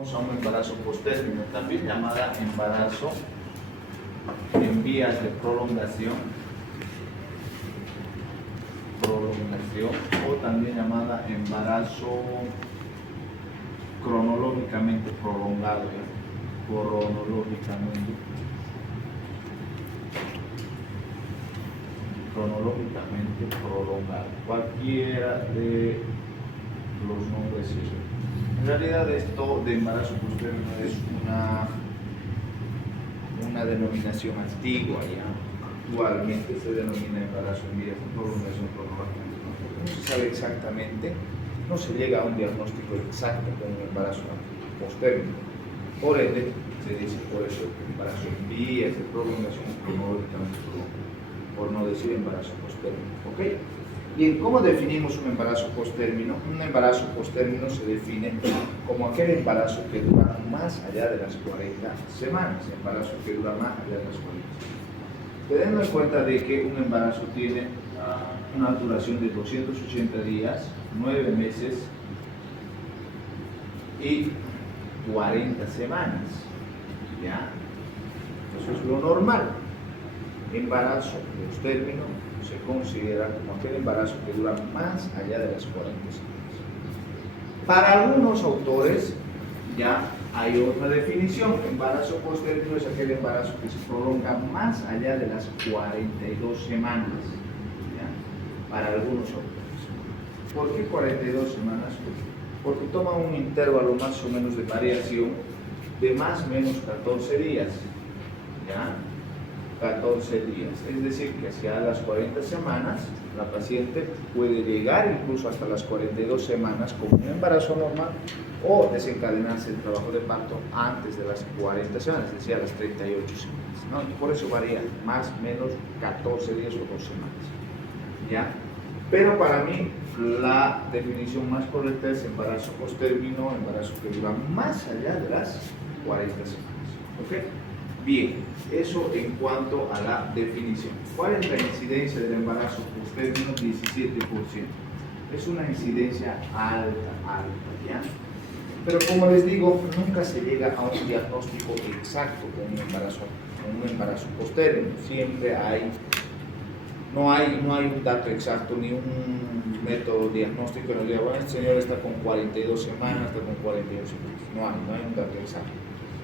A un embarazo postérmino, también llamada embarazo en vías de prolongación, o también llamada embarazo cronológicamente prolongado, cronológicamente prolongado, cualquiera de los nombres sirve. En realidad esto de embarazo postérmino es una denominación antigua ya. Actualmente se denomina embarazo en vías de prolongación cronológicamente. No se sabe exactamente, no se llega a un diagnóstico exacto con un embarazo postérmino. Por ende, se dice por eso embarazo en vías de prolongación cronológicamente prolongado, por no decir embarazo postérmino. ¿Ok? Bien, ¿cómo definimos un embarazo postérmino? Un embarazo postérmino se define como aquel embarazo que dura más allá de las 40 semanas, embarazo que dura más allá de las 40 semanas. Teniendo en cuenta de que un embarazo tiene una duración de 280 días, 9 meses y 40 semanas, ¿ya? Eso es lo normal. Embarazo postérmino se considera como aquel embarazo que dura más allá de las 40 semanas. Para algunos autores ya hay otra definición. Embarazo postérmino es aquel embarazo que se prolonga más allá de las 42 semanas, ¿ya? Para algunos autores. ¿Por qué 42 semanas? Porque toma un intervalo más o menos de variación de más o menos 14 días, ¿ya? 14 días, es decir, que hacia las 40 semanas la paciente puede llegar incluso hasta las 42 semanas con un embarazo normal o desencadenarse el trabajo de parto antes de las 40 semanas, es decir, a las 38 semanas, ¿no? Y por eso varía más o menos 14 días o 2 semanas, ¿ya? Pero para mí la definición más correcta es embarazo postérmino, embarazo que dura más allá de las 40 semanas, ¿ok? Bien, eso en cuanto a la definición. ¿Cuál es la incidencia del embarazo postérmino? 17%. Es una incidencia alta, ¿ya? Pero como les digo, nunca se llega a un diagnóstico exacto con un embarazo postérmino. Siempre no hay un dato exacto ni un método diagnóstico que nos diga, bueno, este señor está con 42 semanas, está con 42 semanas. No hay un dato exacto.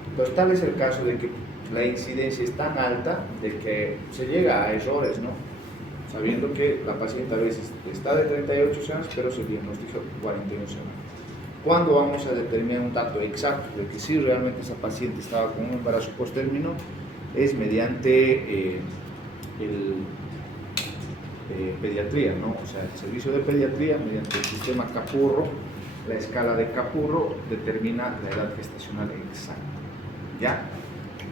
Entonces, tal es el caso de que la incidencia es tan alta de que se llega a errores, ¿no? Sabiendo que la paciente a veces está de 38 semanas, pero se diagnostica 41 semanas. ¿Cuándo vamos a determinar un dato exacto de que sí realmente esa paciente estaba con un embarazo postérmino? Es mediante pediatría, ¿no? O sea, el servicio de pediatría, mediante el sistema Capurro, la escala de Capurro determina la edad gestacional exacta, ¿ya?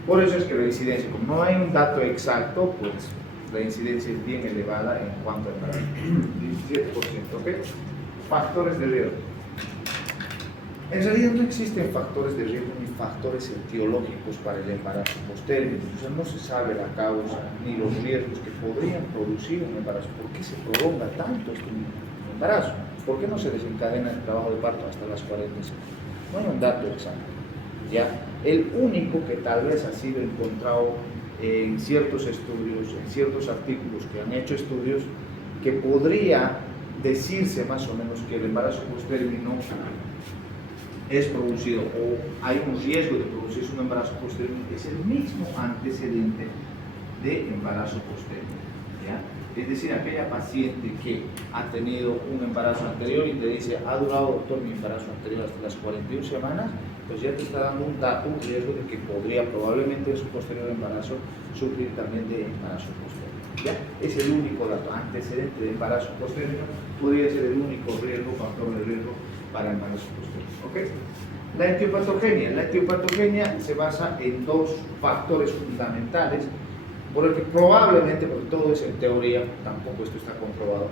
Por eso es que la incidencia, como no hay un dato exacto, pues la incidencia es bien elevada en cuanto a embarazo, 17%, ¿ok? Factores de riesgo. En realidad no existen factores de riesgo ni factores etiológicos para el embarazo postérmino. O sea, no se sabe la causa ni los riesgos que podrían producir un embarazo. ¿Por qué se prolonga tanto este embarazo? ¿Por qué no se desencadena el trabajo de parto hasta las 40 semanas? No hay un dato exacto, ¿ya? El único que tal vez ha sido encontrado en ciertos estudios, en ciertos artículos que han hecho estudios, que podría decirse más o menos que el embarazo postérmino es producido o hay un riesgo de producirse un embarazo postérmino, es el mismo antecedente de embarazo postérmino, ¿ya? Es decir, aquella paciente que ha tenido un embarazo anterior y te dice, ha durado, doctor, mi embarazo anterior hasta las 41 semanas, pues ya te está dando un dato, un riesgo de que podría probablemente en su posterior embarazo sufrir también de embarazo postérmino, ¿ya? Es el único dato, antecedente de embarazo postérmino, podría ser el único riesgo, factor de riesgo para embarazo postérmino, ¿ok? La etiopatogenia se basa en dos factores fundamentales, por el que probablemente, porque todo es en teoría, tampoco esto está comprobado,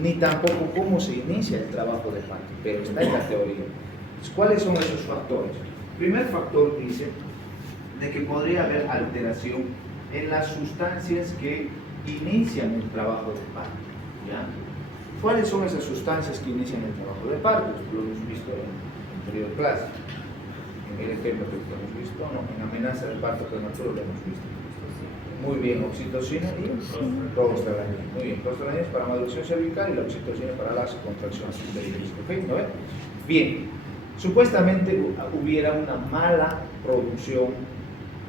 ni tampoco cómo se inicia el trabajo de parto, pero está en la teoría. Entonces, ¿cuáles son esos factores? El primer factor dice de que podría haber alteración en las sustancias que inician el trabajo de parto, ¿ya? ¿Cuáles son esas sustancias que inician el trabajo de parto? Esto lo hemos visto en anterior clase. En el ejemplo que hemos visto, ¿no? En amenaza de parto prematuro lo hemos visto. Muy bien, oxitocina y prostaglandina. Muy bien, prostaglandina es para maduración cervical y la oxitocina para las contracciones uterinas. ¿Ok? ¿No ven? Bien, supuestamente hubiera una mala producción,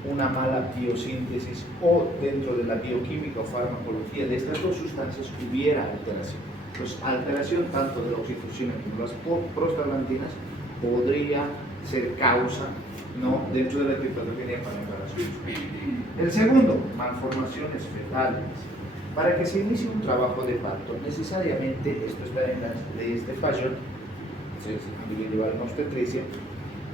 una mala biosíntesis o dentro de la bioquímica o farmacología de estas dos sustancias hubiera alteración. Pues alteración tanto de la oxitocina como las prostaglandinas podría ser causa, ¿no?, dentro de la etiopatogenia para embarazo. El segundo, malformaciones fetales. Para que se inicie un trabajo de parto, necesariamente, esto está en la ley de Fayol, individual en obstetricia,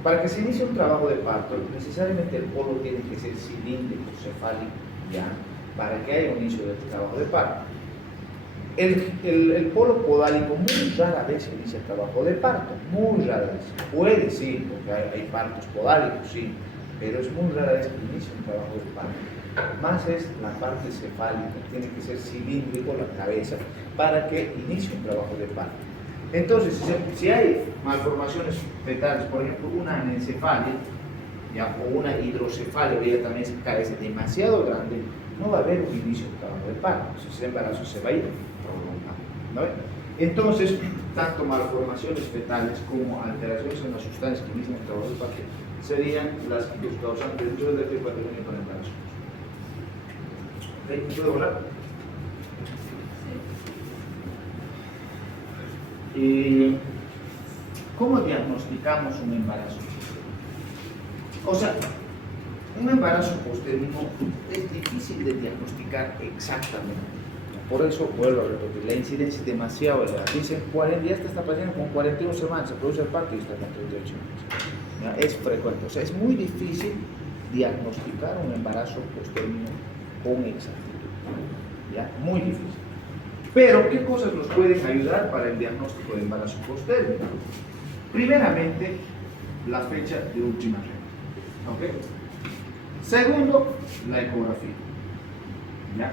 para que se inicie un trabajo de parto, necesariamente el polo tiene que ser cilíndrico, cefálico, ¿ya?, para que haya un inicio del trabajo de parto. El polo podálico muy rara vez inicia el trabajo de parto, muy rara vez. Puede sí, porque hay partos podálicos, sí, pero es muy rara vez que inicia un trabajo de parto. Más es la parte cefálica, tiene que ser cilíndrico la cabeza para que inicie un trabajo de parto. Entonces, si hay malformaciones fetales, por ejemplo, una anencefalia, ¿ya?, o una hidrocefalia, o ella también se cabeza demasiado grande, no va a haber un inicio de trabajo de parto, ese embarazo se va a ir prolongando, ¿no? Entonces, tanto malformaciones fetales como alteraciones en las sustancias que inician el trabajo de parto serían las causantes dentro del etiopatogenia para embarazo. ¿Ok? ¿Puedo hablar? ¿Cómo diagnosticamos un embarazo? O sea, un embarazo posttérmino es difícil de diagnosticar exactamente. Por eso, vuelvo a repetir, la incidencia es demasiado elevada. Dicen 40 días, esta paciente con 41 semanas se produce el parto y está con 38 semanas. ¿Ya? Es frecuente, o sea, es muy difícil diagnosticar un embarazo posttérmino con exactitud. ¿Ya? Muy difícil. Pero, ¿qué cosas nos pueden ayudar para el diagnóstico de embarazo posttérmino? Primeramente, la fecha de última regla. ¿Ok? Segundo, la ecografía. ¿Ya?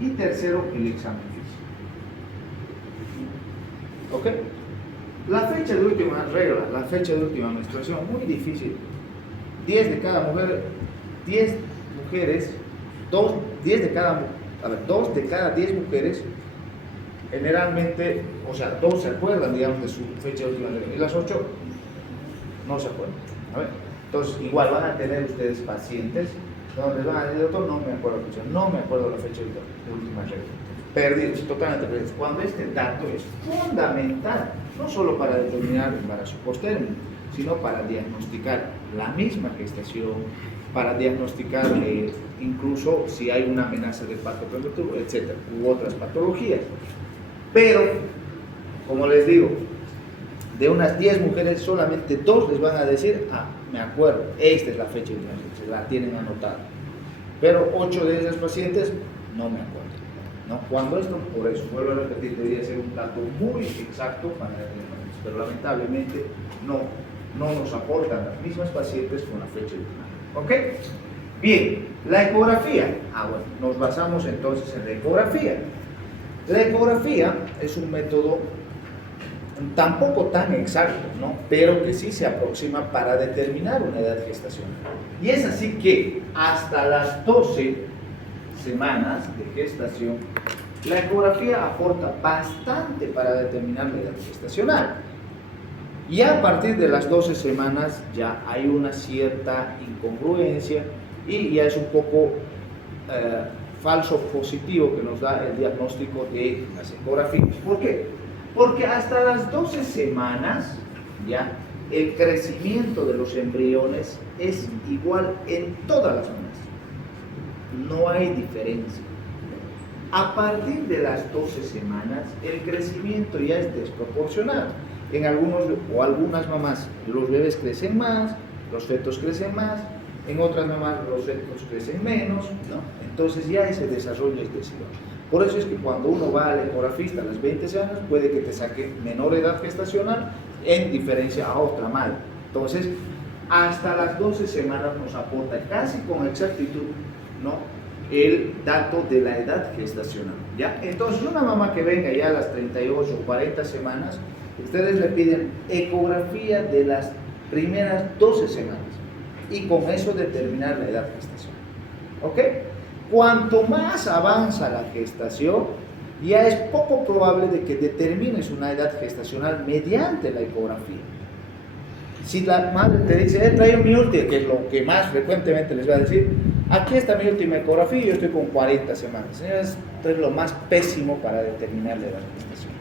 Y tercero, el examen físico. ¿Ok? La fecha de última regla, la fecha de última menstruación, muy difícil. 10 de cada mujer, 10 mujeres, 2 de cada 10 mujeres, generalmente, o sea, 2 se acuerdan, digamos, de su fecha de última regla, y las 8 no se acuerdan. A ver. Entonces, igual van a tener ustedes pacientes donde les van a decir, doctor, no me acuerdo la fecha de última regla. Perdidos, totalmente perdidos. Cuando este dato es fundamental, no solo para determinar el embarazo posttérmino, sino para diagnosticar la misma gestación, para diagnosticar incluso si hay una amenaza de parto prematuro, etcétera, u otras patologías. Pero, como les digo, de unas 10 mujeres, solamente 2 les van a decir, me acuerdo, esta es la fecha de nacimiento, se la tienen anotada. Pero 8 de esas pacientes no me acuerdo, ¿no? Cuando esto, por eso, vuelvo a repetir, debería ser un dato muy exacto para determinar, pero lamentablemente no nos aportan las mismas pacientes con la fecha de nacimiento. ¿Ok? Bien, la ecografía. Bueno, nos basamos entonces en la ecografía. La ecografía es un método tampoco tan exacto, ¿no?, pero que sí se aproxima para determinar una edad gestacional. Y es así que hasta las 12 semanas de gestación, la ecografía aporta bastante para determinar la edad gestacional. Y a partir de las 12 semanas ya hay una cierta incongruencia y ya es un poco falso positivo que nos da el diagnóstico de las ecografías. ¿Por qué? Porque hasta las 12 semanas ya el crecimiento de los embriones es igual en todas las mamás. No hay diferencia. A partir de las 12 semanas el crecimiento ya es desproporcionado. En algunas mamás los bebés crecen más, los fetos crecen más, en otras mamás los fetos crecen menos, ¿no? Entonces ya ese desarrollo es desigual. Por eso es que cuando uno va al ecografista a las 20 semanas puede que te saque menor edad gestacional en diferencia a otra madre. Entonces, hasta las 12 semanas nos aporta casi con exactitud, ¿no?, el dato de la edad gestacional, ¿ya? Entonces, una mamá que venga ya a las 38 o 40 semanas, ustedes le piden ecografía de las primeras 12 semanas y con eso determinar la edad gestacional. ¿Ok? Cuanto más avanza la gestación, ya es poco probable de que determines una edad gestacional mediante la ecografía. Si la madre te dice, he traído mi última, que es lo que más frecuentemente les va a decir, aquí está mi última ecografía y yo estoy con 40 semanas. Señores, esto es lo más pésimo para determinar la edad gestacional.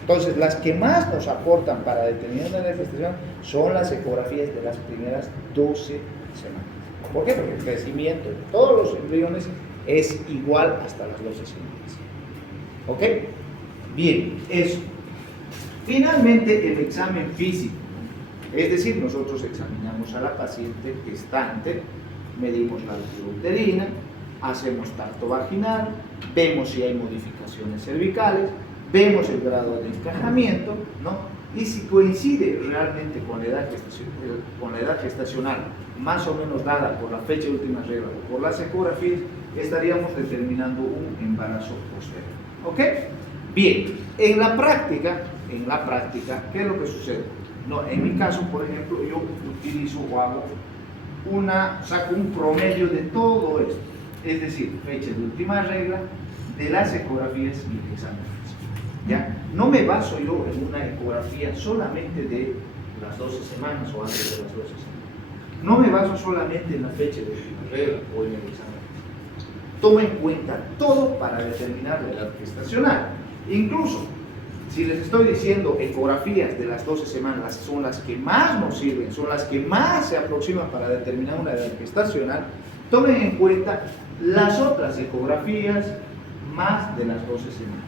Entonces, las que más nos aportan para determinar la edad gestacional son las ecografías de las primeras 12 semanas. ¿Por qué? Porque el crecimiento de todos los embriones es igual hasta las 12 semanas. ¿Ok? Bien, eso. Finalmente, el examen físico. Es decir, nosotros examinamos a la paciente gestante, medimos la altura uterina, hacemos tacto vaginal, vemos si hay modificaciones cervicales, vemos el grado de encajamiento, ¿no? Y si coincide realmente con la edad gestacional, más o menos dada por la fecha de última regla o por las ecografías, estaríamos determinando un embarazo posterior. ¿Ok? Bien, en la práctica, ¿qué es lo que sucede? No, en mi caso, por ejemplo, yo utilizo o hago saco un promedio de todo esto, es decir, fecha de última regla, de las ecografías y el examen físico. ¿Ya? No me baso yo en una ecografía solamente de las 12 semanas o antes de las 12 semanas. No me baso solamente en la fecha de última regla o en el examen físico. Tomo en cuenta todo para determinar la edad gestacional. Incluso, si les estoy diciendo ecografías de las 12 semanas son las que más nos sirven, son las que más se aproximan para determinar una edad gestacional, tomen en cuenta las otras ecografías más de las 12 semanas.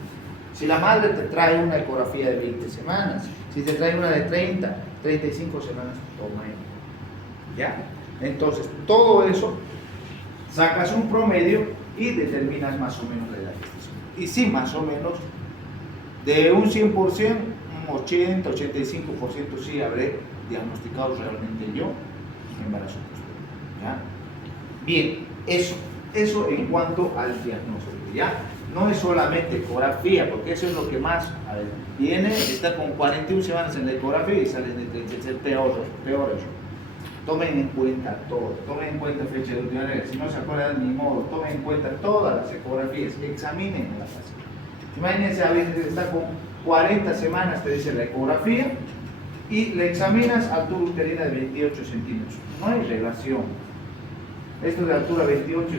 Si la madre te trae una ecografía de 20 semanas, si te trae una de 30, 35 semanas, toma en cuenta. ¿Ya? Entonces, todo eso, sacas un promedio y determinas más o menos la edad gestacional. Y sí, más o menos, de un 100%, un 80, 85% sí habré diagnosticado realmente yo embarazo posterior. ¿Ya? Bien, eso en cuanto al diagnóstico. ¿Ya? No es solamente ecografía, porque eso es lo que más, a ver, viene, está con 41 semanas en la ecografía y salen de 36, peor eso. Tomen en cuenta todo, tomen en cuenta fecha de última regla, si no se acuerdan ni modo, tomen en cuenta todas las ecografías, examinen a la paciente. Imagínense, a veces está con 40 semanas, te dice la ecografía, y le examinas altura uterina de 28 centímetros. No hay relación. Esto de altura 28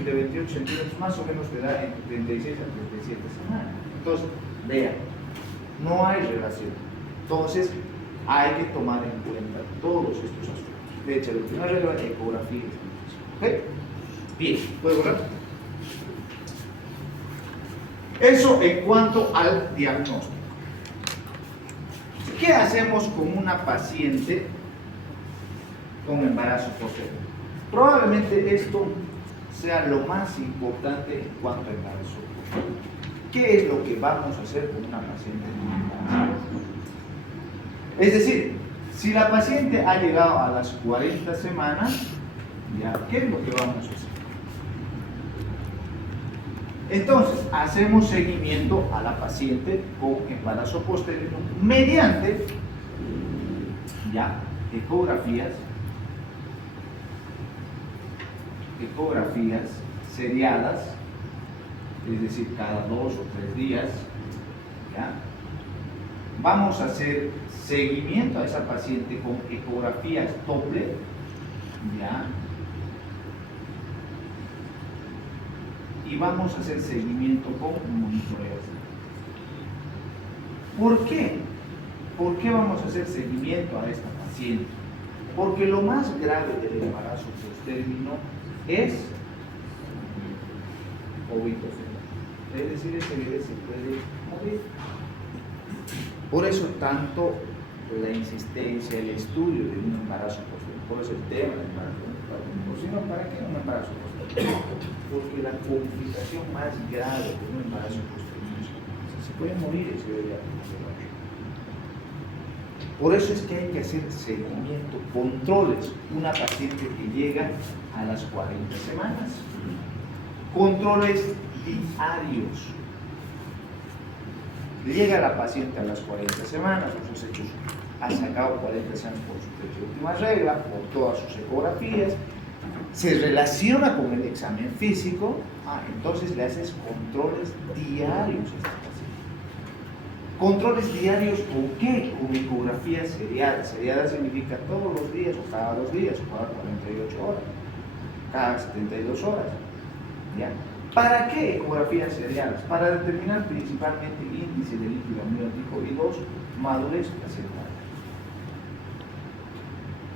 centímetros más o menos te da entre 36 a 37 semanas. Entonces, vean, no hay relación. Entonces, hay que tomar en cuenta todos estos aspectos. Fecha de última regla, ecografía. ¿Ok? Bien, ¿puedo borrar? Eso en cuanto al diagnóstico. ¿Qué hacemos con una paciente con embarazo posterior? Probablemente esto sea lo más importante en cuanto a embarazo posterior. ¿Qué es lo que vamos a hacer con una paciente con embarazo posterior? Es decir, si la paciente ha llegado a las 40 semanas, ¿ya? ¿Qué es lo que vamos a hacer? Entonces, hacemos seguimiento a la paciente con embarazo posterior mediante ecografías seriadas, es decir, cada 2 o 3 días. ¿Ya? Vamos a hacer seguimiento a esa paciente con ecografías Doppler. ¿Ya? Y vamos a hacer seguimiento con monitoreo. ¿Por qué? ¿Por qué vamos a hacer seguimiento a esta paciente? Porque lo más grave del embarazo postérmino es óbito fetal. Es decir, ese bebé se puede morir. Por eso tanto la insistencia, el estudio de un embarazo posterior. Por eso el tema del embarazo posterior. ¿Para qué un embarazo posterior? Porque la complicación más grave de un embarazo posterior se puede morir ese bebé. Por eso es que hay que hacer seguimiento, controles. Una paciente que llega a las 40 semanas. Controles diarios. Llega la paciente a las 40 semanas, nosotros hechos ha sacado 40 semanas por su última regla, por todas sus ecografías, se relaciona con el examen físico, entonces le haces controles diarios a esta paciente. ¿Controles diarios con qué? Con ecografía seriada. Seriada significa todos los días o cada 2 días, o cada 48 horas, cada 72 horas. ¿Ya? ¿Para qué ecografías seriadas? Para determinar principalmente el índice de líquido amniótico y 2, madurez placentaria.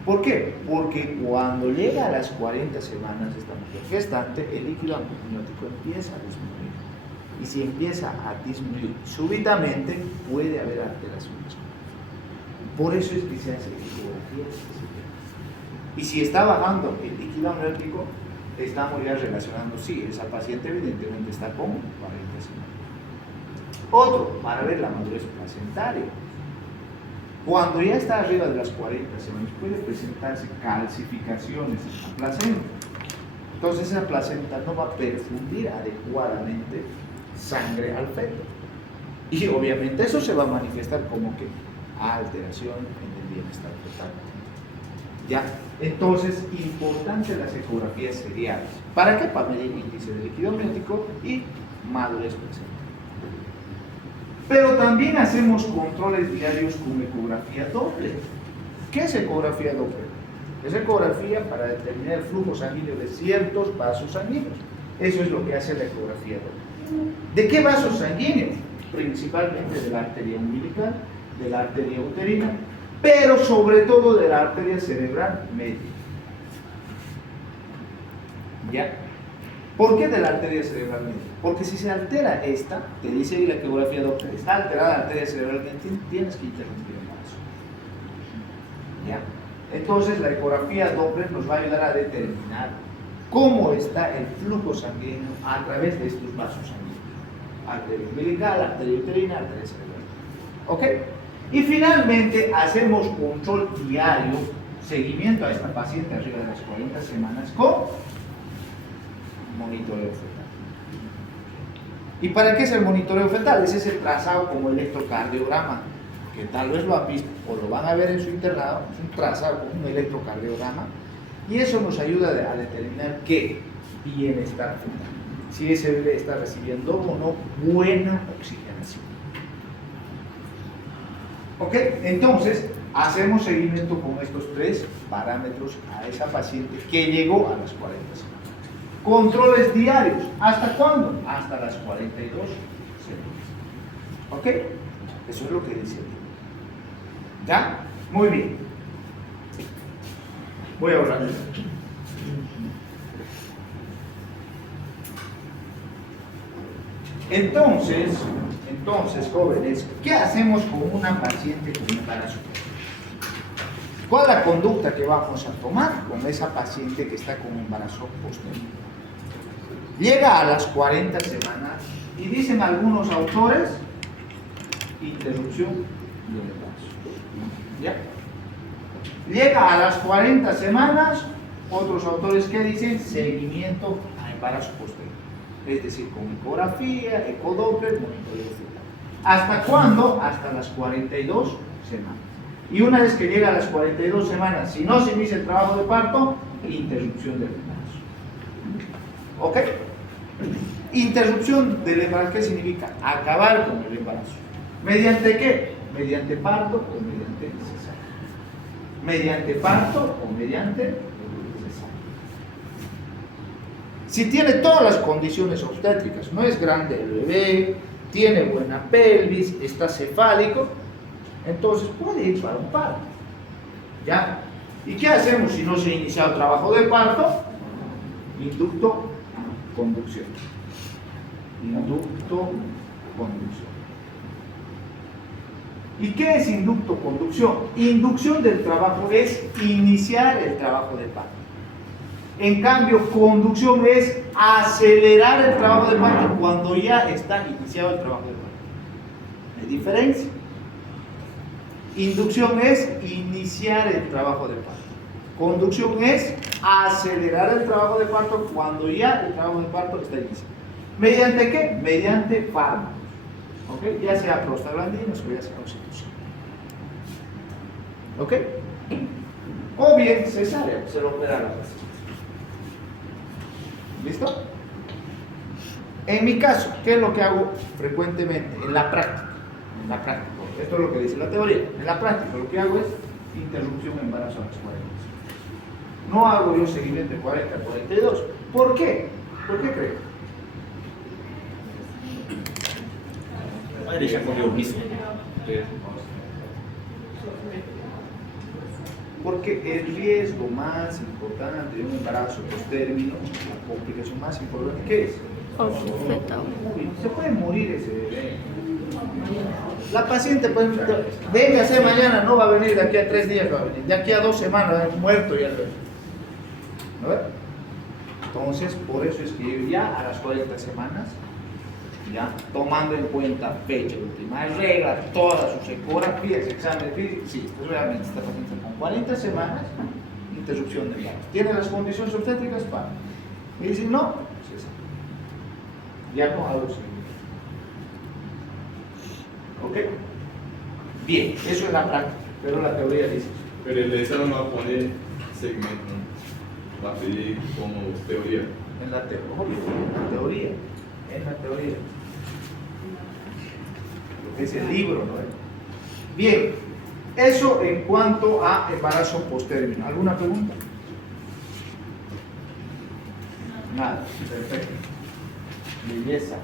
¿Por qué? Porque cuando llega a las 40 semanas esta mujer gestante, el líquido amniótico empieza a disminuir. Y si empieza a disminuir súbitamente, puede haber alteraciones. Por eso es que se hace ecografía. Y si está bajando el líquido amniótico, estamos ya relacionando, sí, esa paciente evidentemente está con 40 semanas. Otro, para ver la madurez placentaria. Cuando ya está arriba de las 40 semanas, puede presentarse calcificaciones en la placenta. Entonces esa placenta no va a perfundir adecuadamente sangre al feto. Y obviamente eso se va a manifestar como que alteración en el bienestar fetal. ¿Ya? Entonces, importante las ecografías seriadas. ¿Para qué? Para medir índice de líquido amniótico y madurez placentaria. Pero también hacemos controles diarios con ecografía doble. ¿Qué es ecografía doble? Es ecografía para determinar el flujo sanguíneo de ciertos vasos sanguíneos. Eso es lo que hace la ecografía doble. ¿De qué vasos sanguíneos? Principalmente de la arteria umbilical, de la arteria uterina, pero sobre todo de la arteria cerebral media. ¿Ya? ¿Por qué de la arteria cerebral media? Porque si se altera esta, te dice la ecografía Doppler, está alterada la arteria cerebral media, tienes que interrumpir el vaso. ¿Ya? Entonces la ecografía Doppler nos va a ayudar a determinar cómo está el flujo sanguíneo a través de estos vasos sanguíneos. Arteria umbilical, arteria uterina, arteria cerebral. ¿Ok? Y finalmente hacemos control diario, seguimiento a esta paciente arriba de las 40 semanas con monitoreo fetal. ¿Y para qué es el monitoreo fetal? Ese es el trazado como electrocardiograma, que tal vez lo han visto o lo van a ver en su internado, es un trazado como un electrocardiograma, y eso nos ayuda a determinar qué bienestar fetal, si ese bebé está recibiendo o no buena oxigenación. ¿Ok? Entonces, hacemos seguimiento con estos 3 parámetros a esa paciente que llegó a las 40 semanas. Controles diarios. ¿Hasta cuándo? Hasta las 42 semanas. ¿Ok? Eso es lo que dice aquí. ¿Ya? Muy bien. Voy a ahorrar. Entonces, jóvenes, ¿qué hacemos con una paciente con embarazo? ¿Cuál es la conducta que vamos a tomar con esa paciente que está con embarazo posterior? Llega a las 40 semanas y dicen algunos autores, interrupción del embarazo. ¿Ya? Llega a las 40 semanas, otros autores que dicen seguimiento a embarazo posterior. Es decir, con ecografía, ecodoppler, monitoreo fetal. ¿Hasta cuándo? Hasta las 42 semanas. Y una vez que llega a las 42 semanas, si no se inicia el trabajo de parto, interrupción del embarazo. ¿Ok? Interrupción del embarazo, ¿qué significa? Acabar con el embarazo. ¿Mediante qué? Mediante parto o mediante cesárea. Mediante parto o mediante cesárea. Si tiene todas las condiciones obstétricas, no es grande el bebé, tiene buena pelvis, está cefálico, entonces puede ir para un parto. ¿Ya? ¿Y qué hacemos si no se ha iniciado el trabajo de parto? Inducto, conducción. Inducto, conducción. ¿Y qué es inducto, conducción? Inducción del trabajo es iniciar el trabajo de parto. En cambio, conducción es acelerar el trabajo de parto cuando ya está iniciado el trabajo de parto. ¿Hay diferencia? Inducción es iniciar el trabajo de parto. Conducción es acelerar el trabajo de parto cuando ya el trabajo de parto está iniciado. ¿Mediante qué? Mediante fármacos. ¿Okay? Ya sea prostaglandinas o ya sea oxitocina. ¿Ok? O bien cesárea, se lo opera a la paciente. ¿Listo? En mi caso, ¿qué es lo que hago frecuentemente? En la práctica. En la práctica. Esto es lo que dice la teoría. En la práctica lo que hago es interrupción de embarazo a las 40. No hago yo seguimiento de 40 a 42. ¿Por qué? ¿Por qué creo? Ella murió mismo. Porque el riesgo más importante de un embarazo postérmino, la complicación más importante, ¿qué es? Se puede morir ese bebé. La paciente, pues, véngase mañana, no va a venir de aquí a 3 días, va a venir de aquí a 2 semanas, muerto ya el bebé. ¿No ves? Entonces, por eso es que ya a las 40 semanas, ya tomando en cuenta fecha de última regla, todas sus ecografías, exámenes físicos, sí, realmente esta paciente con 40 semanas, interrupción de embarazo. ¿Tiene las condiciones obstétricas para? Y dicen, no, pues ya no hago seguimiento. ¿Ok? Bien, eso es la práctica, pero la teoría dice eso. Pero el ESA no va a poner segmento, va a pedir como teoría. En la teoría, en la teoría. Lo que es el libro, ¿no? Bien, eso en cuanto a embarazo postérmino. ¿Alguna pregunta? Nada, perfecto. Belleza.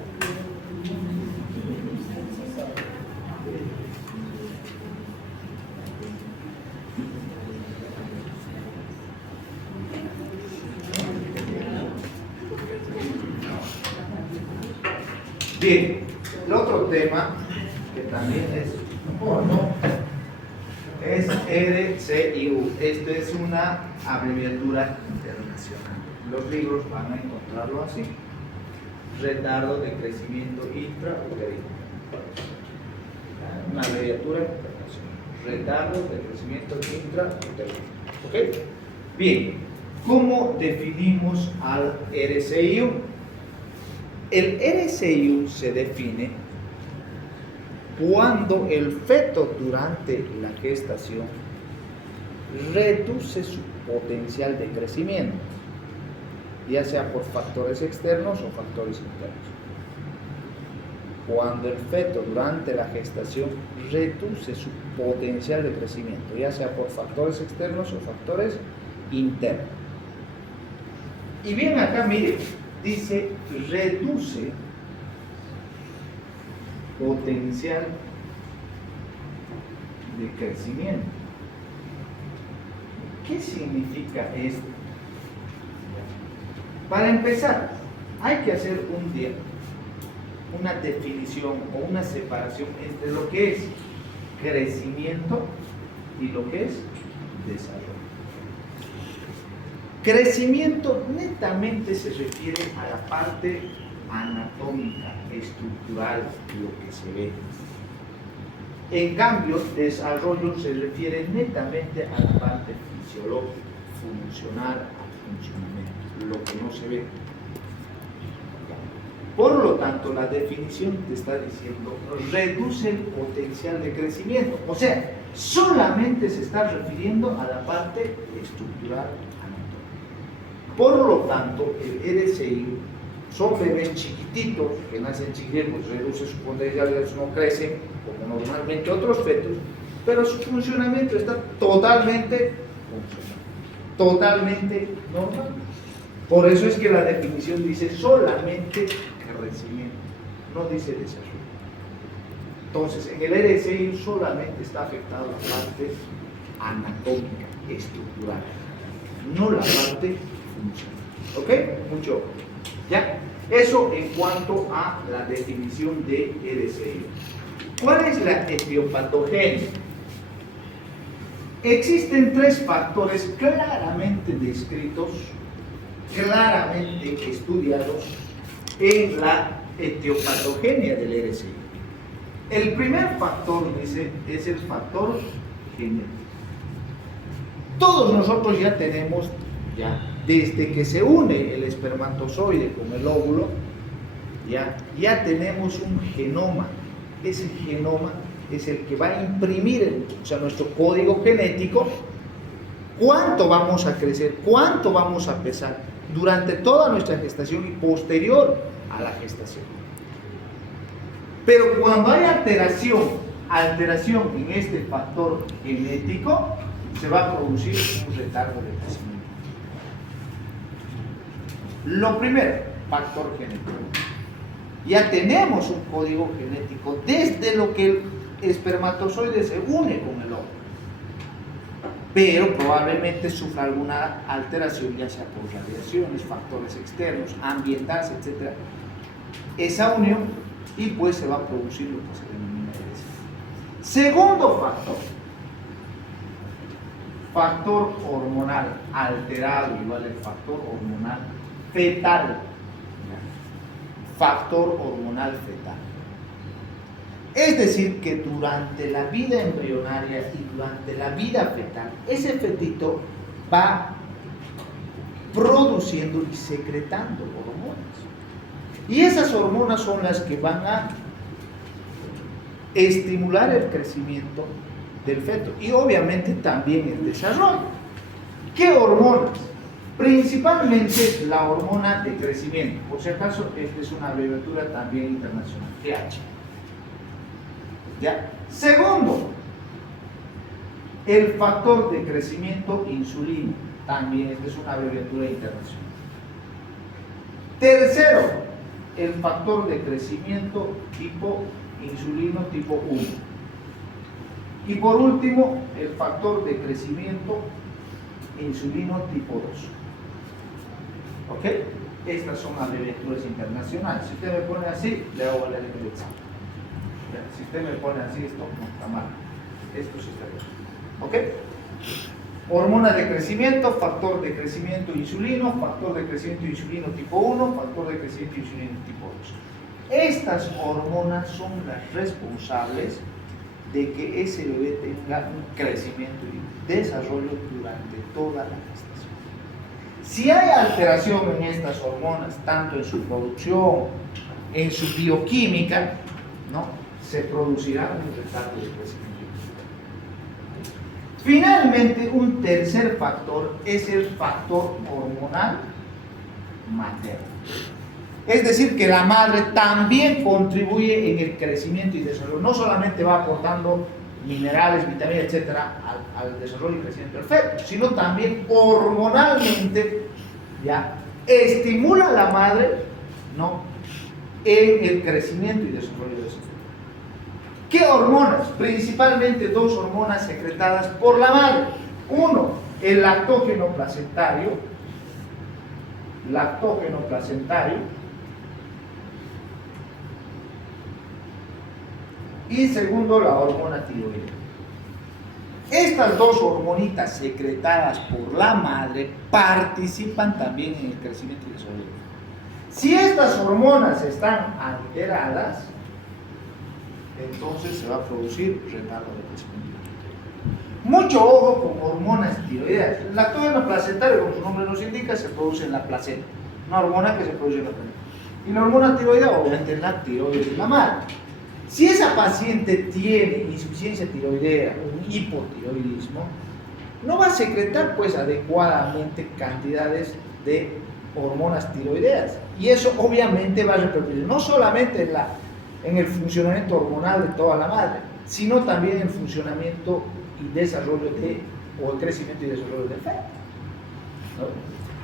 Bien, el otro tema que también es es RCIU. Esto es una abreviatura internacional. Los libros van a encontrarlo así: retardo de crecimiento intrauterino. Una abreviatura internacional: retardo de crecimiento intrauterino. ¿Ok? Bien, ¿cómo definimos al RCIU? El RCIU se define cuando el feto durante la gestación reduce su potencial de crecimiento, ya sea por factores externos o factores internos. Cuando el feto durante la gestación reduce su potencial de crecimiento, ya sea por factores externos o factores internos. Y bien acá, miren, dice reduce potencial de crecimiento. ¿Qué significa esto? Para empezar, hay que hacer una definición o una separación entre lo que es crecimiento y lo que es desarrollo. Crecimiento netamente se refiere a la parte anatómica, estructural, lo que se ve. En cambio, desarrollo se refiere netamente a la parte fisiológica, funcional, al funcionamiento, lo que no se ve. Por lo tanto, la definición te está diciendo reduce el potencial de crecimiento. O sea, solamente se está refiriendo a la parte estructural. Por lo tanto, el RCI son bebés chiquititos que nacen chiquitos, reduce su potencial, no crecen como normalmente otros fetos, pero su funcionamiento está totalmente funcional, totalmente normal. Por eso es que la definición dice solamente crecimiento, no dice desarrollo. Entonces, en el RCI solamente está afectada la parte anatómica, estructural, no la parte funcional. ¿Ok? Mucho ojo. ¿Ya? Eso en cuanto a la definición de RCI. ¿Cuál es la etiopatogenia? Existen 3 factores claramente descritos, claramente estudiados en la etiopatogenia del RCI. El primer factor, dice, es el factor genético. Todos nosotros ya tenemos, desde que se une el espermatozoide con el óvulo, ya tenemos un genoma. Ese genoma es el que va a imprimir, o sea, nuestro código genético, cuánto vamos a crecer, cuánto vamos a pesar durante toda nuestra gestación y posterior a la gestación. Pero cuando hay alteración en este factor genético, se va a producir un retardo de crecimiento. Lo primero, factor genético. Ya tenemos un código genético desde lo que el espermatozoide se une con el óvulo, pero probablemente sufra alguna alteración, ya sea por radiaciones, factores externos, ambientales, etc. Esa unión, y pues se va a producir lo que se denomina herencia. Segundo factor hormonal alterado, igual el factor hormonal fetal. Factor hormonal fetal. Es decir, que durante la vida embrionaria y durante la vida fetal, ese fetito va produciendo y secretando hormonas. Y esas hormonas son las que van a estimular el crecimiento del feto y obviamente también el desarrollo. ¿Qué hormonas? Principalmente la hormona de crecimiento. Por si acaso, esta es una abreviatura también internacional, TH. ¿Ya? Segundo, el factor de crecimiento insulino. También esta es una abreviatura internacional. Tercero, el factor de crecimiento tipo insulino tipo 1. Y por último, el factor de crecimiento insulino tipo 2. ¿Ok? Estas son abreviaturas internacionales. Si usted me pone así, le hago valer el examen. Si usted me pone así, esto no está mal. Esto sí está bien. ¿Ok? Hormona de crecimiento, factor de crecimiento insulino, factor de crecimiento insulino tipo 1, factor de crecimiento insulino tipo 2. Estas hormonas son las responsables de que ese bebé tenga un crecimiento y desarrollo durante toda la gestación. Si hay alteración en estas hormonas, tanto en su producción, en su bioquímica, ¿no?, se producirá un retardo de crecimiento. Finalmente, un tercer factor es el factor hormonal materno. Es decir, que la madre también contribuye en el crecimiento y desarrollo. No solamente va aportando minerales, vitaminas, etcétera, al desarrollo y crecimiento del feto, sino también hormonalmente ya estimula a la madre, ¿no?, en el crecimiento y desarrollo de ese feto. ¿Qué hormonas? Principalmente dos hormonas secretadas por la madre. Uno, el lactógeno placentario. Y segundo, la hormona tiroidea. Estas dos hormonitas secretadas por la madre participan también en el crecimiento y desarrollo. Si estas hormonas están alteradas, entonces se va a producir retardo de crecimiento. Mucho ojo con hormonas tiroideas. El lactógeno placentario, como su nombre nos indica, se produce en la placenta, una hormona que se produce en la placenta. Y la hormona tiroidea, obviamente, en la tiroides de la madre. Si esa paciente tiene insuficiencia tiroidea o un hipotiroidismo, no va a secretar pues adecuadamente cantidades de hormonas tiroideas. Y eso obviamente va a repercutir no solamente en el funcionamiento hormonal de toda la madre, sino también en el funcionamiento y desarrollo o el crecimiento y desarrollo del feto, ¿no?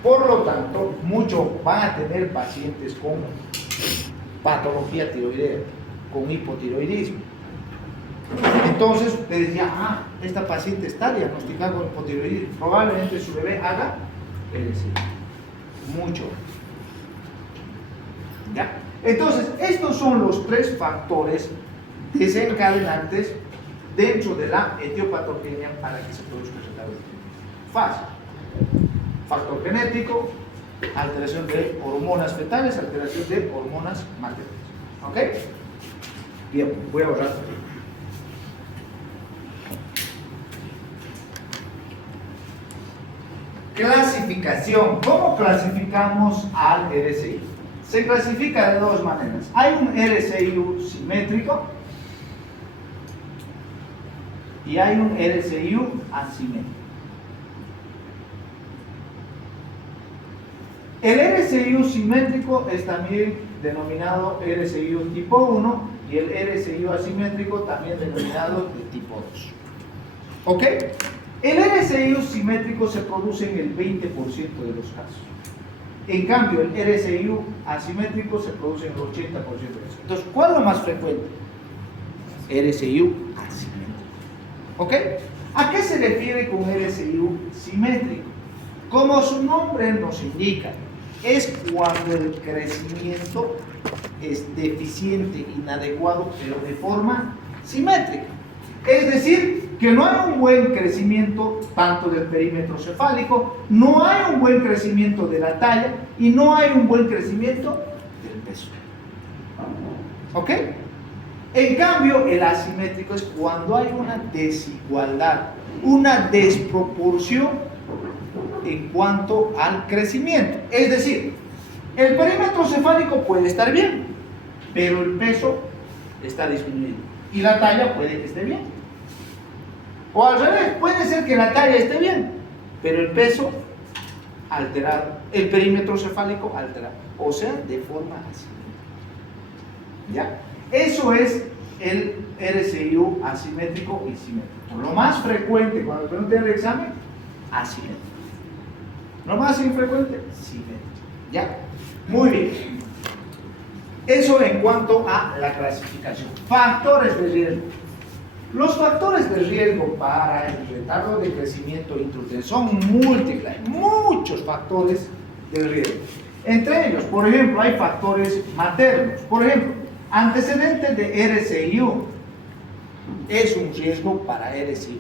Por lo tanto, muchos van a tener pacientes con patología tiroidea, con hipotiroidismo. Entonces usted decía, esta paciente está diagnosticada con hipotiroidismo, probablemente su bebé haga mucho. ¿Ya? Entonces, estos son los tres factores desencadenantes dentro de la etiopatogenia para que se produzca el retardo. Fácil. Factor genético, alteración de hormonas fetales, alteración de hormonas maternas. ¿Ok? Bien, voy a borrar. Clasificación. ¿Cómo clasificamos al RSI? Se clasifica de dos maneras. Hay un RSI simétrico y hay un RSIU asimétrico. El RSIU simétrico es también denominado RSIU tipo 1 y el RSIU asimétrico también denominado de tipo 2. ¿Ok? El RSIU simétrico se produce en el 20% de los casos. En cambio, el RSIU asimétrico se produce en el 80% de los casos. Entonces, ¿cuál es lo más frecuente? RSIU asimétrico. ¿Ok? ¿A qué se refiere con RSIU simétrico? Como su nombre nos indica, es cuando el crecimiento es deficiente, inadecuado, pero de forma simétrica. Es decir, que no hay un buen crecimiento tanto del perímetro cefálico, no hay un buen crecimiento de la talla y no hay un buen crecimiento del peso. ¿Ok? En cambio, el asimétrico es cuando hay una desigualdad, una desproporción en cuanto al crecimiento. Es decir, el perímetro cefálico puede estar bien, pero el peso está disminuyendo y la talla puede que esté bien. O al revés, puede ser que la talla esté bien, pero el peso alterado, el perímetro cefálico alterado, o sea, de forma asimétrica. ¿Ya? Eso es el RSIU asimétrico y simétrico. Lo más frecuente cuando pregunten el examen, asimétrico. Lo más infrecuente, simétrico. ¿Ya? Muy bien. Eso en cuanto a la clasificación. Factores de riesgo. Los factores de riesgo para el retardo de crecimiento intrauterino son múltiples, hay muchos factores de riesgo. Entre ellos, por ejemplo, hay factores maternos. Por ejemplo, antecedentes de RSIU es un riesgo para RSIU.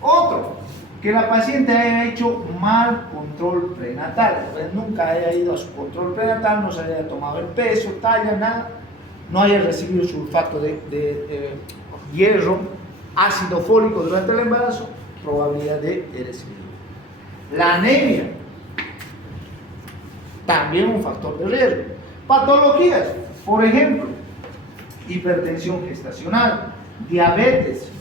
Otro, que la paciente haya hecho mal control prenatal, pues nunca haya ido a su control prenatal, no se haya tomado el peso, talla, nada, no haya recibido sulfato de hierro, ácido fólico durante el embarazo, probabilidad de RSIU. La anemia, también un factor de riesgo. Patologías, por ejemplo, hipertensión gestacional, diabetes,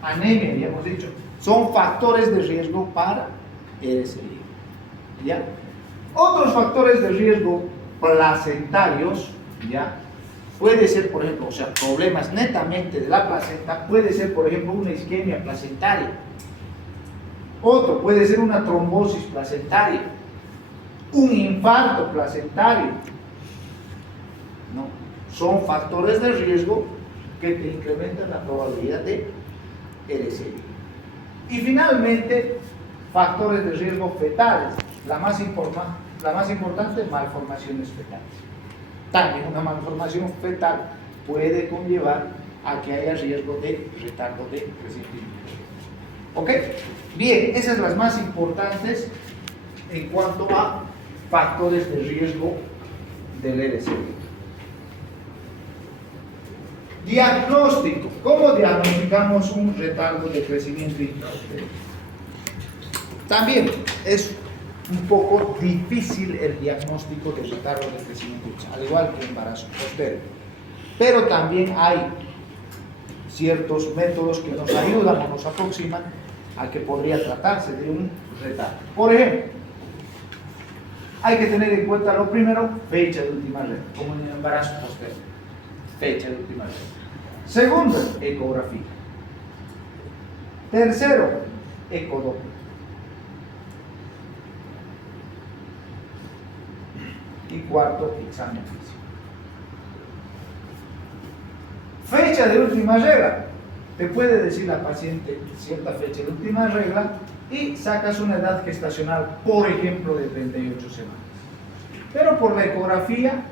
anemia, ya hemos dicho, son factores de riesgo para RSIU. ¿Ya? Otros factores de riesgo placentarios, ¿ya? Puede ser, por ejemplo, o sea, problemas netamente de la placenta, puede ser, por ejemplo, una isquemia placentaria. Otro puede ser una trombosis placentaria, un infarto placentario. ¿No? Son factores de riesgo que te incrementan la probabilidad de RSIU. Y finalmente, factores de riesgo fetales. La más importante, malformaciones fetales. También una malformación fetal puede conllevar a que haya riesgo de retardo de crecimiento. ¿Ok? Bien, esas son las más importantes en cuanto a factores de riesgo del RSIU. Diagnóstico. ¿Cómo diagnosticamos un retardo de crecimiento intrauterino? También es un poco difícil el diagnóstico de retardo de crecimiento, al igual que embarazo postero. Pero también hay ciertos métodos que nos ayudan o nos aproximan a que podría tratarse de un retardo. Por ejemplo, hay que tener en cuenta lo primero, fecha de última regla, como en el embarazo postero. Fecha de última regla. Segundo, ecografía. Tercero, ecodoppler. Y cuarto, examen físico. Fecha de última regla. Te puede decir la paciente cierta fecha de última regla y sacas una edad gestacional, por ejemplo, de 38 semanas. Pero por la ecografía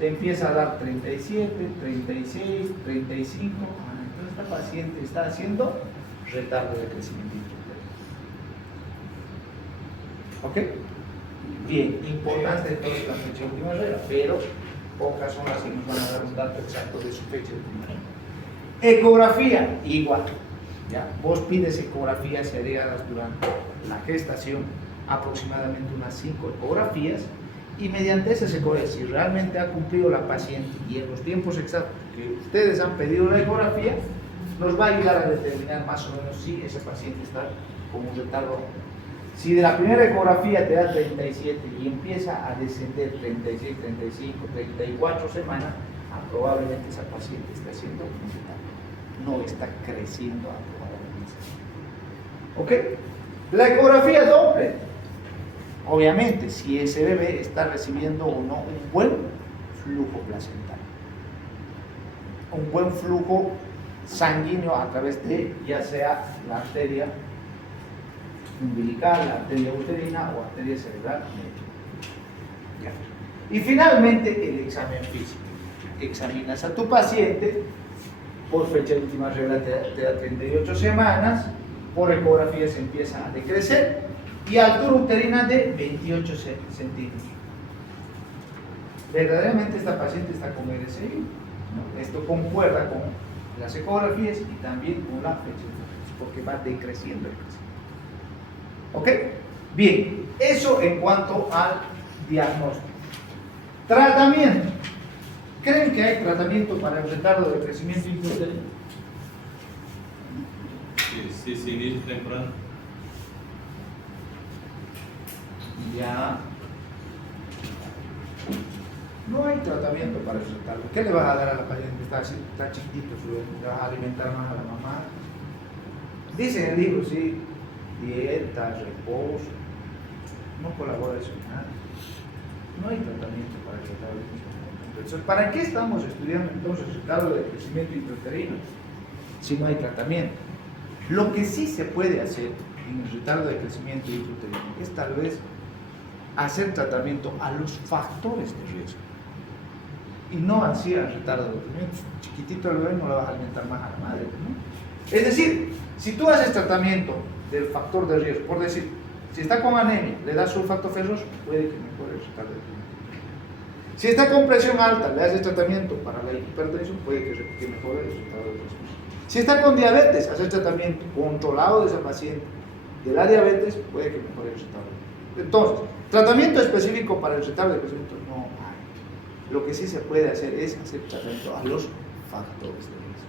te empieza a dar 37, 36, 35. Entonces esta paciente está haciendo retardo de crecimiento intrauterino. ¿Ok? Bien, importante entonces la fecha de última regla, pero pocas son las que nos van a dar un dato exacto de su fecha de última regla. Ecografía, igual. ¿Ya? Vos pides ecografías seriadas durante la gestación, aproximadamente unas 5 ecografías, y mediante esas ecografías, si realmente ha cumplido la paciente y en los tiempos exactos que ustedes han pedido la ecografía, nos va a ayudar a determinar más o menos si ese paciente está con un retardo. Si de la primera ecografía te da 37 y empieza a descender 36, 35, 34 semanas, probablemente esa paciente está haciendo un retardo, no está creciendo apropiadamente. ¿Ok? La ecografía Doppler, obviamente, si ese bebé está recibiendo o no un buen flujo placental, un buen flujo sanguíneo a través de ya sea la arteria umbilical, la arteria uterina o arteria cerebral. Y finalmente el examen físico. Examinas a tu paciente, por fecha de última regla te da 38 semanas, por ecografía se empieza a decrecer y altura uterina de 28 centímetros. Verdaderamente esta paciente está con RSI, ¿no? Esto concuerda con las ecografías y también con la fecha, porque va decreciendo el crecimiento. ¿Ok? Bien, eso en cuanto al diagnóstico. Tratamiento. ¿Creen que hay tratamiento para el retardo de crecimiento intrauterino? Sí, sí, inicio temprano. Ya. No hay tratamiento para el retardo. ¿Qué le vas a dar a la paciente? Está chiquito, le vas a alimentar más a la mamá. Dice en el libro, sí, dieta, reposo. No colabora eso en nada. No hay tratamiento para el retardo de crecimiento. Entonces, ¿para qué estamos estudiando entonces el retardo de crecimiento intrauterino si no hay tratamiento? Lo que sí se puede hacer en el retardo de crecimiento intrauterino es tal vez hacer tratamiento a los factores de riesgo y no así al retardo de crecimiento. Chiquitito el bebé no le vas a alimentar más a la madre, ¿no? Es decir, si tú haces tratamiento del factor de riesgo, por decir, si está con anemia, le das sulfato ferroso, puede que mejore el retardo de crecimiento. Si está con presión alta, le haces tratamiento para la hipertensión, puede que mejore el resultado de crecimiento. Si está con diabetes, hacer tratamiento controlado de esa paciente de la diabetes, puede que mejore el resultado. Entonces, tratamiento específico para el retardo de crecimiento no hay. Lo que sí se puede hacer es hacer tratamiento a los factores de riesgo.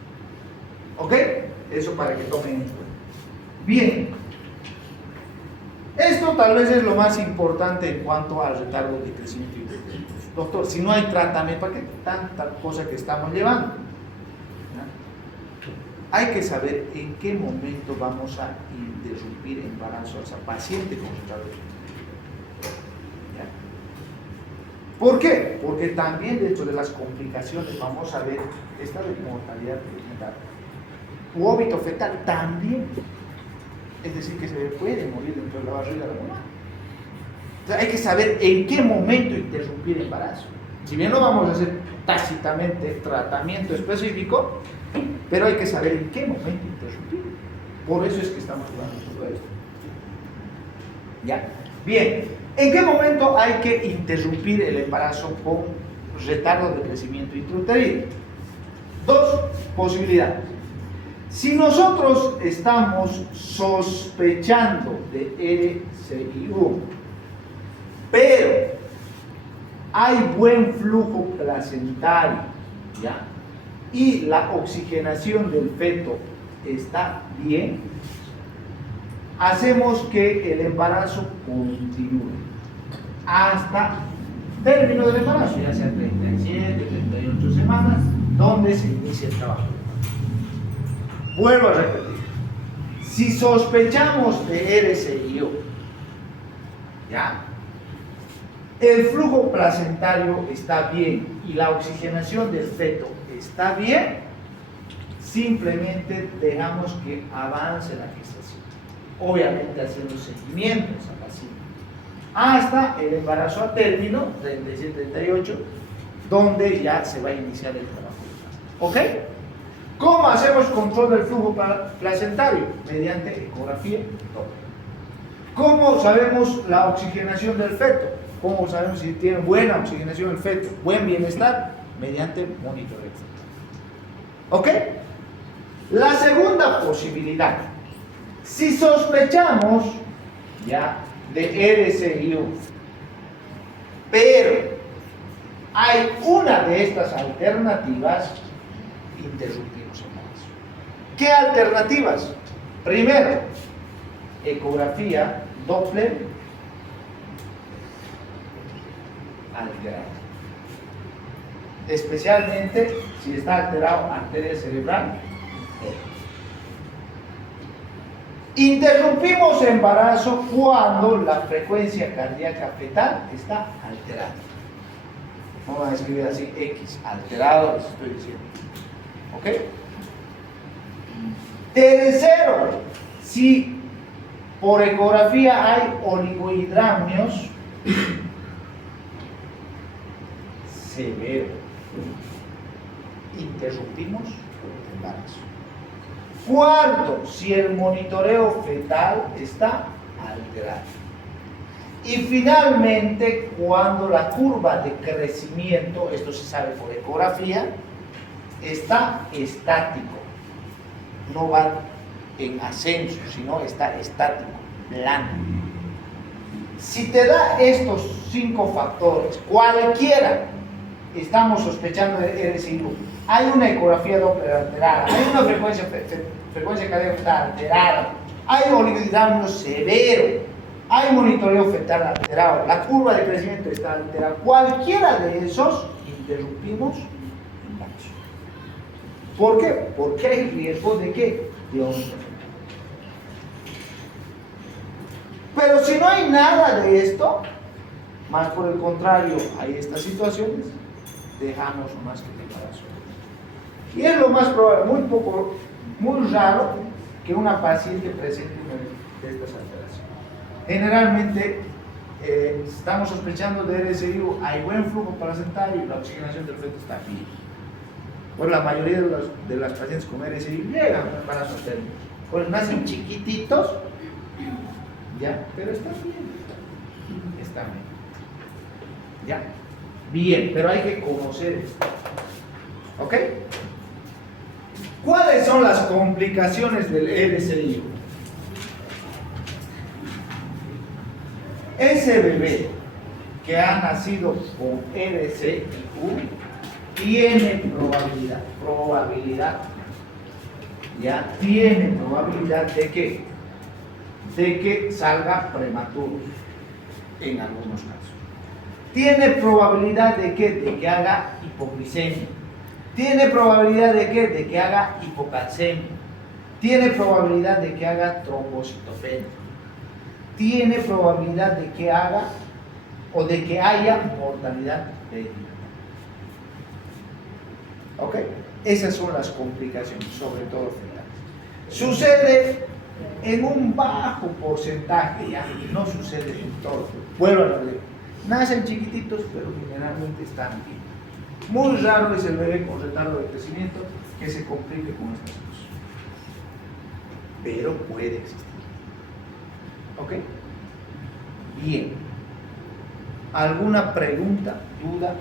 ¿Ok? Eso para que tomen en cuenta. Bien. Esto tal vez es lo más importante en cuanto al retardo de crecimiento intrauterino. Doctor, si no hay tratamiento, ¿para qué tanta cosa que estamos llevando? ¿Ya? Hay que saber en qué momento vamos a interrumpir el embarazo a esa paciente con retardo de crecimiento. ¿Por qué? Porque también dentro de las complicaciones vamos a ver esta de mortalidad fetal. U óbito fetal también. Es decir, que se puede morir dentro de la barriga de la mamá. Entonces, hay que saber en qué momento interrumpir el embarazo. Si bien no vamos a hacer tácitamente tratamiento específico, pero hay que saber en qué momento interrumpir. Por eso es que estamos hablando sobre esto. ¿Ya? Bien, ¿en qué momento hay que interrumpir el embarazo con retardo de crecimiento intrauterino? Dos posibilidades. Si nosotros estamos sospechando de RCI1, pero hay buen flujo placentario, ¿ya? Y la oxigenación del feto está bien, hacemos que el embarazo continúe hasta término del embarazo, ya sea 37, 38 semanas, donde se inicia el trabajo. Vuelvo a repetir, si sospechamos de RCIO, ¿ya? El flujo placentario está bien y la oxigenación del feto está bien, simplemente dejamos que avance la gestación, obviamente haciendo seguimiento a esa paciente, hasta el embarazo a término, 37-38, donde ya se va a iniciar el trabajo. ¿Ok? ¿Cómo hacemos control del flujo placentario? Mediante ecografía Doppler. ¿Cómo sabemos la oxigenación del feto? ¿Cómo sabemos si tiene buena oxigenación el feto? Buen bienestar, mediante monitoreo. ¿Ok? La segunda posibilidad, si sospechamos ya de RCIO, pero hay una de estas alternativas, interrumpimos el embarazo. ¿Qué alternativas? Primero, ecografía Doppler alterada. Especialmente si está alterado arteria cerebral. Interrumpimos embarazo cuando la frecuencia cardíaca fetal está alterada. Vamos a escribir así, X, alterado, les estoy diciendo. ¿Ok? Tercero, si por ecografía hay oligohidramnios severos, interrumpimos el embarazo. Cuarto, si el monitoreo fetal está alterado. Y finalmente, cuando la curva de crecimiento, esto se sabe por ecografía, está estático. No va en ascenso, sino está estático, plano. Si te da estos 5 factores, cualquiera, estamos sospechando de RSI. Hay una ecografía Doppler alterada, hay una frecuencia cardíaca fetal alterada, hay oligohidramnio severo, hay monitoreo fetal alterado, la curva de crecimiento está alterada. Cualquiera de esos, interrumpimos el embarazo. ¿Por qué? Porque hay riesgo de ¿qué? De aumento. Pero si no hay nada de esto, más por el contrario, hay estas situaciones, dejamos más que el embarazo. Y es lo más probable, muy raro que una paciente presente una de estas alteraciones. Generalmente estamos sospechando de RSIU, hay buen flujo placentario y la oxigenación del feto está bien. Por la mayoría de las pacientes con RSIU llegan a un embarazo térmico. Pues nacen chiquititos, ya, pero está bien. Está bien. Ya. Bien, pero hay que conocer esto. ¿Ok? ¿Cuáles son las complicaciones del RSIU? Ese bebé que ha nacido con RSIU tiene probabilidad de que salga prematuro en algunos casos. Tiene probabilidad de que haga hipoglicemia. Tiene probabilidad de que haga hipocalcemia. Tiene probabilidad de que haga trombocitopenia. Tiene probabilidad de que haga o de que haya mortalidad perinatal. ¿Ok? Esas son las complicaciones, sobre todo fetales. Sucede en un bajo porcentaje, ya no sucede en todo. Vuelvo a lo de nacen chiquititos, pero generalmente están bien. Muy raro es el bebé con retardo de crecimiento que se complique con estas cosas. Pero puede existir. ¿Ok? Bien. ¿Alguna pregunta, duda?